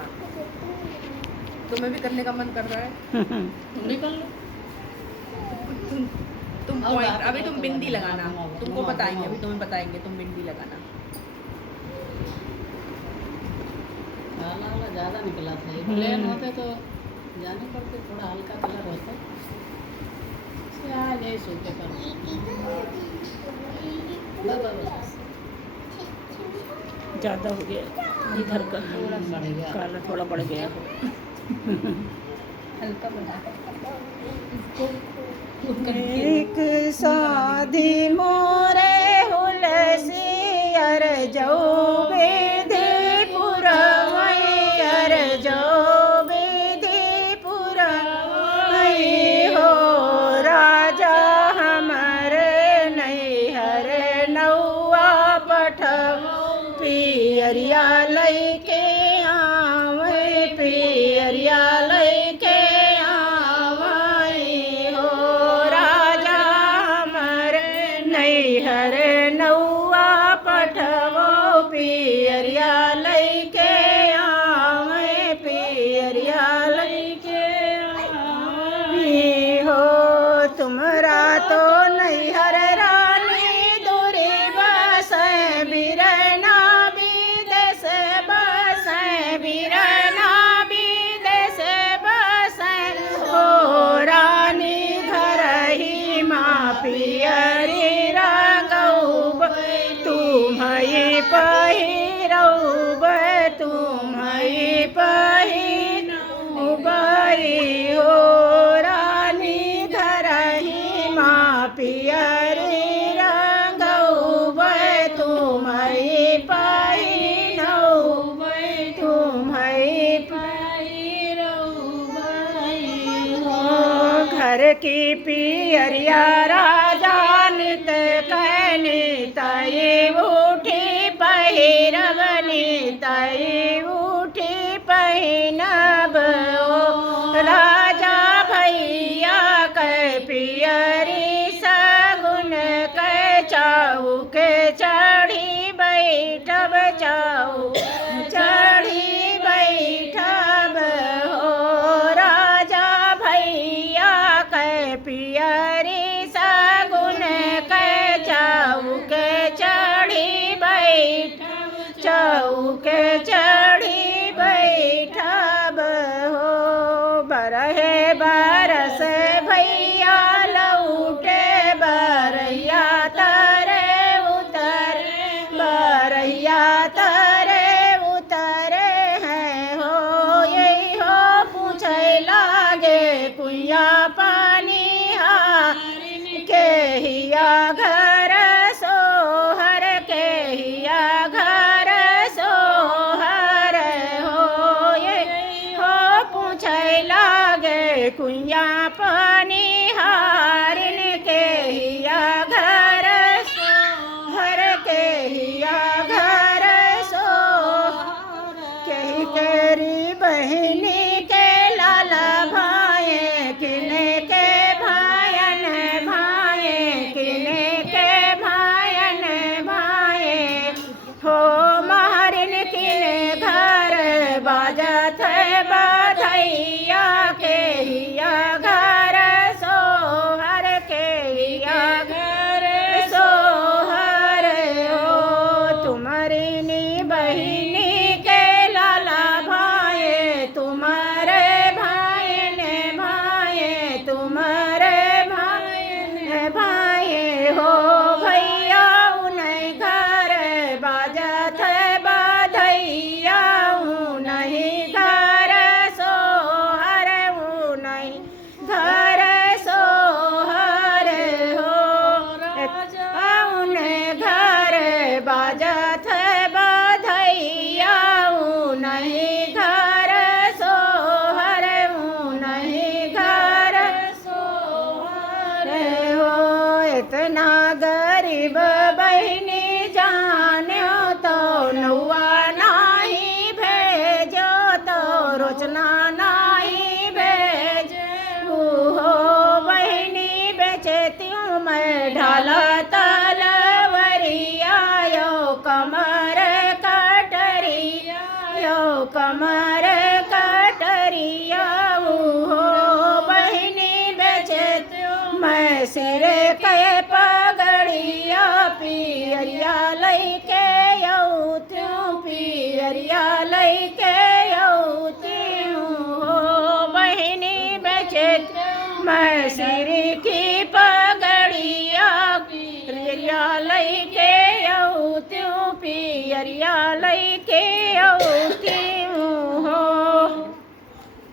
हाँ तुम्हें भी करने का मन कर रहा है तुम भी कर लो। तुम और पॉइंट बात अभी तुम करो, बिंदी घुमाओ, लगाना घुमाओ, तुमको घुमाओ, बताएंगे घुमाओ। अभी तुम्हें बताएंगे तुम बिंदी लगाना काला वाला ज़्यादा निकला था, ये प्लेन होते तो जाने पड़ते, थोड़ा हल्का कलर होता इससे आ जाए सूखे पर। बस ज़्यादा हो गया इधर का, थोड़ा बढ़ गया। काला थोड़ा बढ़ गया हो। हल्का बना एक साधी मोरे हुलसी अर जो बेधे पुरवई अर जो बेधे पुरवई हो राजा हमर नैहर नौआ पठव पियरिया लैके आवे पियरिया लैके आवे हो राजा हमर नैहर नौआ पठवो पियरिया लैके आवे पियरिया लैके आवे हो तुमरा तो नैहर रानी दूरी बस बिरना विदेश बस बिरना विदेश बस हो रानी घर ही माँ पियरी रंगौब तुम्हें पहिरौब तुम्हें पहिरौब हो रानी घर ही माँ पियरी रंगौब तुम्हें पहिरौब तुम्हें पहिरौब हो घर की पियरिया राजा नित कहनी तय उठी पहिरवनी तय उठी पहिनब ओ राजा भैया कै पियरी सगुन कै चाउक चढ़ी बैठब चाउ चढ़ी बैठब हो राजा भैया कै पियरी सगुन कै चाउक चढ़ी बैठब चौक चढ़ी बैठब हो बरहे बरस भैया लौटे बरैया तरे उतरे बरैया तरे उतरे हैं हो यही हो पूछे लागे कुइया पानी के हिया घर सोहर के हिया घर सोहर हो ये हो पूछे लागे कुइया पानी हारिन के हिया घर सोहर के हिया घर सोहर कही तेरी बहनी के लाला भाए किने के भायन भाए किने के भायन भाए हो मारिन किने घर बाजत बधैया के हिया घर सोहर के हिया घर सोहर हो तुम्हारी नी बहिनी के लाला भाए तुम्हारे भाई ने भाए तुम्हारे भाई ने भाए हो भैया उन्हें घर बाजत बधैया नहीं घर सोहर नहीं घर सोहर हो उन्हें घर बाजत बधैया नहीं घर सोहर नहीं घर सोहर हो इतना गरीब बहनी जानो तो नौआ नाही भेजो तो रोचना नाही भेज हो बहनी बेचती हूँ मैं ढाला तलवरिया यो कमर कटरिया यो कमर मैं सिर की पगड़िया पियरिया लई के औ त्यों पियरिया लई के औ